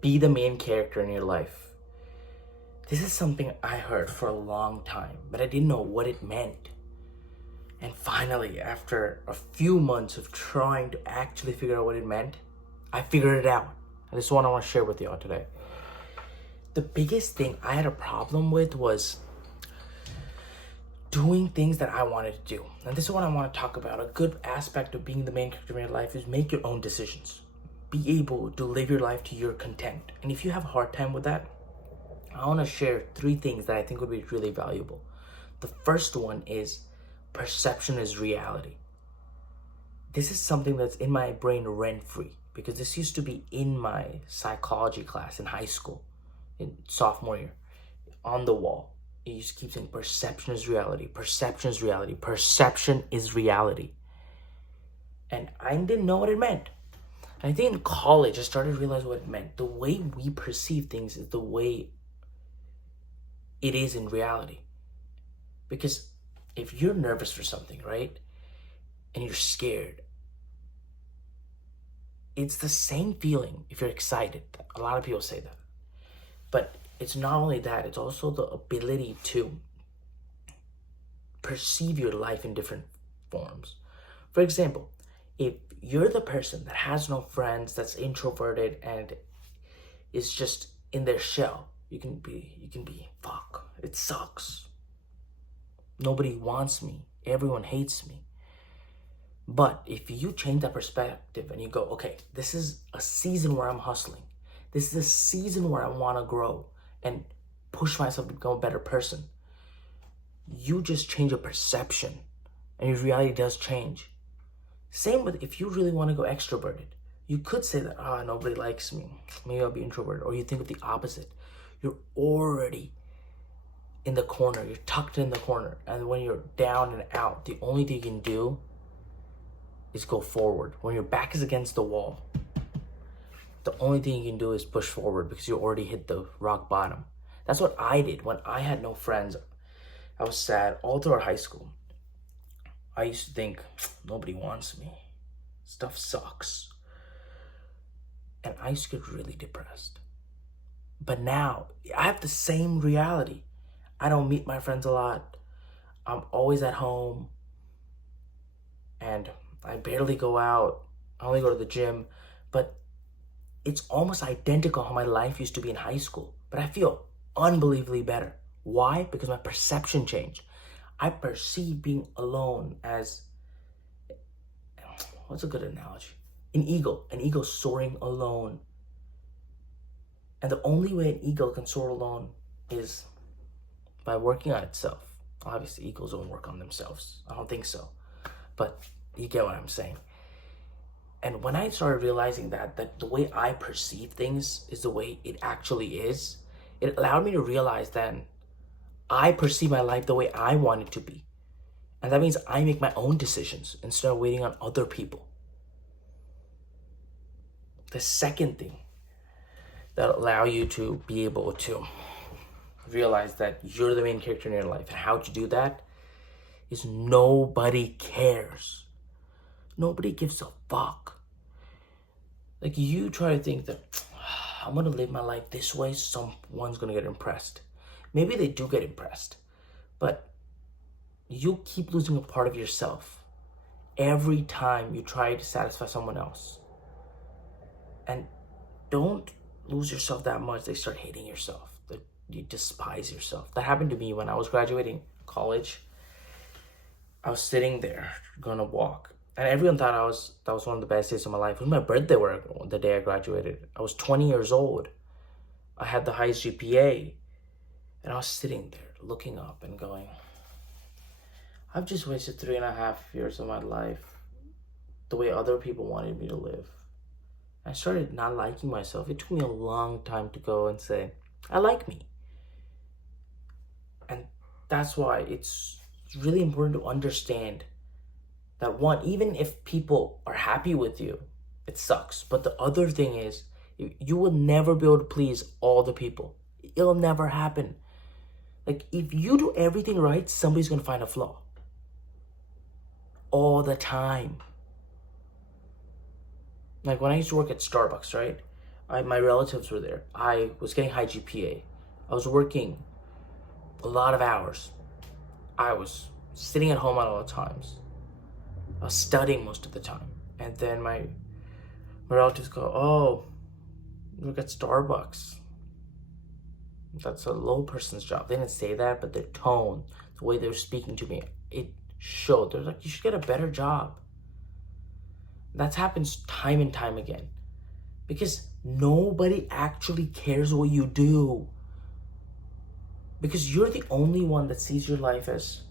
Be the main character in your life. This is something I heard for a long time, but I didn't know what it meant. And finally, after a few months of trying to actually figure out what it meant, I figured it out. And this is what I want to share with y'all today. The biggest thing I had a problem with was doing things that I wanted to do. And this is what I want to talk about. A good aspect of being the main character in your life is make your own decisions. Be able to live your life to your content. And if you have a hard time with that, I want to share 3 things that I think would be really valuable. The first one is perception is reality. This is something that's in my brain rent-free because this used to be in my psychology class in high school, in sophomore year, on the wall. It used to keep saying perception is reality, perception is reality, perception is reality. And I didn't know what it meant. And I think in college, I started to realize what it meant. The way we perceive things is the way it is in reality. Because if you're nervous for something, right, and you're scared, it's the same feeling if you're excited. A lot of people say that. But it's not only that, it's also the ability to perceive your life in different forms. For example, if you're the person that has no friends, that's introverted and is just in their shell, you can be, fuck, it sucks. Nobody wants me. Everyone hates me. But if you change that perspective and you go, okay, this is a season where I'm hustling. This is a season where I want to grow and push myself to become a better person. You just change your perception and your reality does change. Same with if you really want to go extroverted. You could say that, nobody likes me. Maybe I'll be introverted. Or you think of the opposite. You're already in the corner. You're tucked in the corner. And when you're down and out, the only thing you can do is go forward. When your back is against the wall, the only thing you can do is push forward because you already hit the rock bottom. That's what I did when I had no friends. I was sad all throughout high school. I used to think, nobody wants me. Stuff sucks. And I used to get really depressed. But now, I have the same reality. I don't meet my friends a lot. I'm always at home. And I barely go out. I only go to the gym. But it's almost identical how my life used to be in high school. But I feel unbelievably better. Why? Because my perception changed. I perceive being alone as, what's a good analogy? An eagle soaring alone. And the only way an eagle can soar alone is by working on itself. Obviously, eagles don't work on themselves. I don't think so. But you get what I'm saying. And when I started realizing that the way I perceive things is the way it actually is, it allowed me to realize then I perceive my life the way I want it to be. And that means I make my own decisions instead of waiting on other people. The second thing that allow you to be able to realize that you're the main character in your life and how to do that is nobody cares. Nobody gives a fuck. Like you try to think that I'm gonna live my life this way, someone's gonna get impressed. Maybe they do get impressed, but you keep losing a part of yourself every time you try to satisfy someone else. And don't lose yourself that much they start hating yourself, that you despise yourself. That happened to me when I was graduating college. I was sitting there gonna walk, and everyone thought that was one of the best days of my life. It was my birthday the day I graduated. I was 20 years old. I had the highest GPA. And I was sitting there looking up and going, I've just wasted 3.5 years of my life the way other people wanted me to live. I started not liking myself. It took me a long time to go and say, I like me. And that's why it's really important to understand that one, even if people are happy with you, it sucks. But the other thing is, you will never be able to please all the people. It'll never happen. Like, if you do everything right, somebody's gonna find a flaw. All the time. Like, when I used to work at Starbucks, right? My relatives were there. I was getting high GPA. I was working a lot of hours. I was sitting at home at all times. I was studying most of the time. And then my relatives go, oh, look at Starbucks. That's a low person's job. They didn't say that, but their tone, the way they were speaking to me, it showed. They're like, you should get a better job. That happens time and time again. Because nobody actually cares what you do. Because you're the only one that sees your life as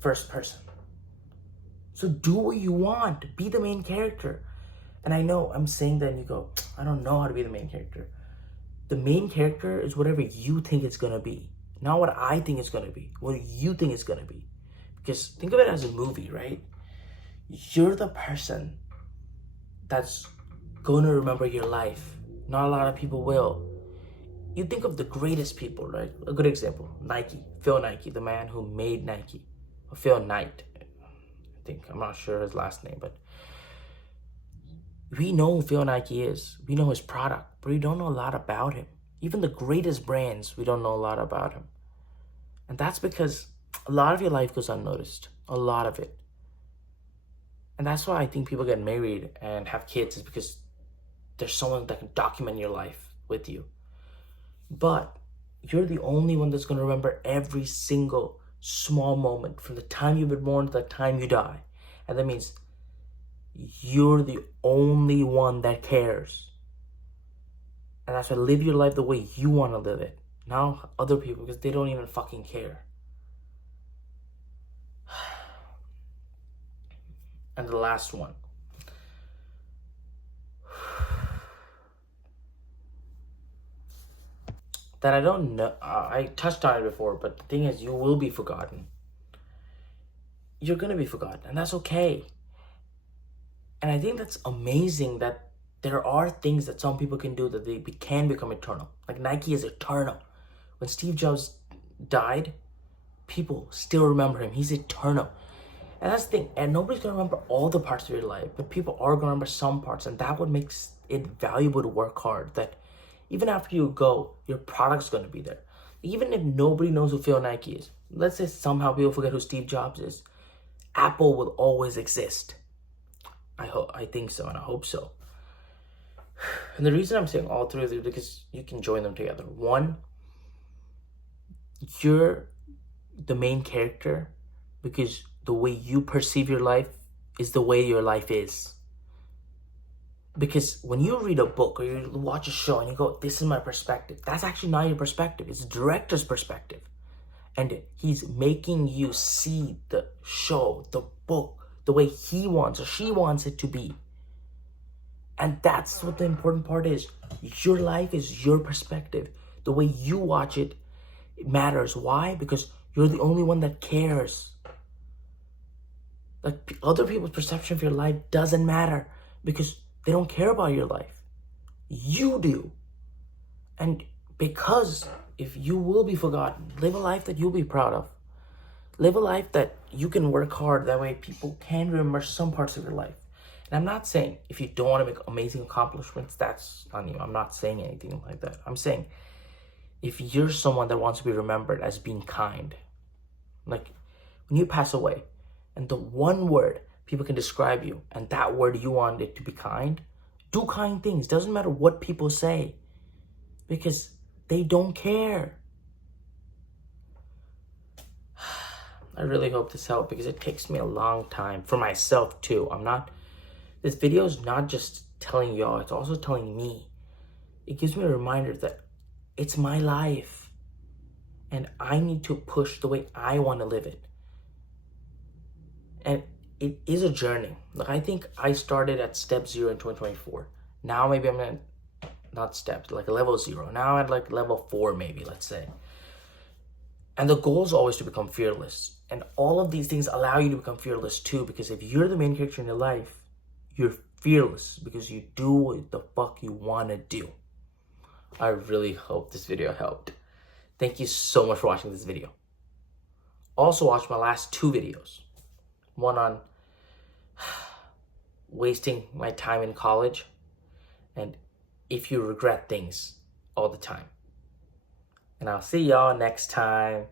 first person. So do what you want. Be the main character. And I know I'm saying that and you go, I don't know how to be the main character. The main character is whatever you think it's going to be. Not what I think it's going to be. What you think it's going to be. Because think of it as a movie, right? You're the person that's going to remember your life. Not a lot of people will. You think of the greatest people, right? A good example, Nike. Phil Nike, the man who made Nike. Or Phil Knight. I'm not sure his last name, but we know who Phil Nike is. We know his product, but we don't know a lot about him. Even the greatest brands, we don't know a lot about him. And that's because a lot of your life goes unnoticed. A lot of it. And that's why I think people get married and have kids, is because there's someone that can document your life with you. But you're the only one that's going to remember every single small moment from the time you've been born to the time you die. And that means you're the only one that cares. And that's why live your life the way you want to live it. Not other people, because they don't even fucking care. And the last one. That I don't know, I touched on it before, but the thing is, you will be forgotten. You're going to be forgotten, and that's okay. And I think that's amazing that there are things that some people can do that they can become eternal. Like Nike is eternal. When Steve Jobs died, people still remember him. He's eternal. And that's the thing. And nobody's going to remember all the parts of your life, but people are going to remember some parts. And that what makes it valuable to work hard. That even after you go, your product's going to be there. Even if nobody knows who Phil Nike is, let's say somehow people forget who Steve Jobs is, Apple will always exist. I think so, and I hope so. And the reason I'm saying all three of these is because you can join them together. One, you're the main character because the way you perceive your life is the way your life is. Because when you read a book or you watch a show and you go, this is my perspective, that's actually not your perspective. It's the director's perspective. And he's making you see the show, the book, the way he wants or she wants it to be. And that's what the important part is. Your life is your perspective. The way you watch it, it matters. Why? Because you're the only one that cares. Like other people's perception of your life doesn't matter because they don't care about your life. You do. And because if you will be forgotten, live a life that you'll be proud of. Live a life that you can work hard. That way people can remember some parts of your life. And I'm not saying if you don't want to make amazing accomplishments, that's on you. I'm not saying anything like that. I'm saying if you're someone that wants to be remembered as being kind, like when you pass away and the one word people can describe you and that word you want it to be kind, do kind things. Doesn't matter what people say because they don't care. I really hope this helped because it takes me a long time for myself too. This video is not just telling y'all, it's also telling me. It gives me a reminder that it's my life and I need to push the way I want to live it. And it is a journey. Like I think I started at step 0 in 2024. Now maybe I'm at, not steps, like a level 0. Now I'm at like level 4 maybe, let's say. And the goal is always to become fearless. And all of these things allow you to become fearless too, because if you're the main character in your life, you're fearless because you do what the fuck you want to do. I really hope this video helped. Thank you so much for watching this video. Also watch my last 2 videos. One on wasting my time in college and if you regret things all the time. And I'll see y'all next time.